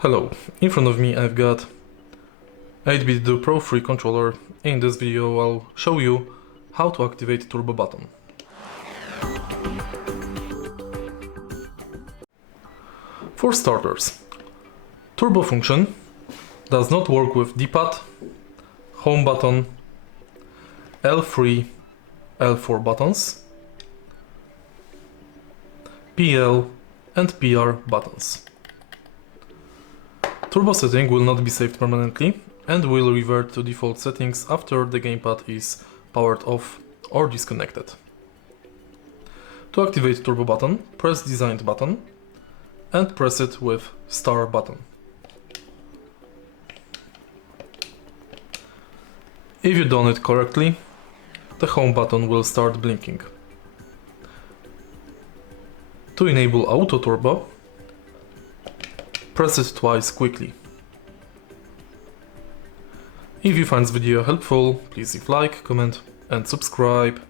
Hello, in front of me I've got 8BitDo Pro 3 controller. In this video I'll show you how to activate turbo button. For starters, turbo function does not work with D-pad, home button, L3, L4 buttons, PL and PR buttons. Turbo setting will not be saved permanently and will revert to default settings after the gamepad is powered off or disconnected. To activate turbo button, press designed button and press it with star button. If you done it correctly, the home button will start blinking. To enable auto turbo, press it twice quickly. If you find this video helpful, please leave like, comment and subscribe.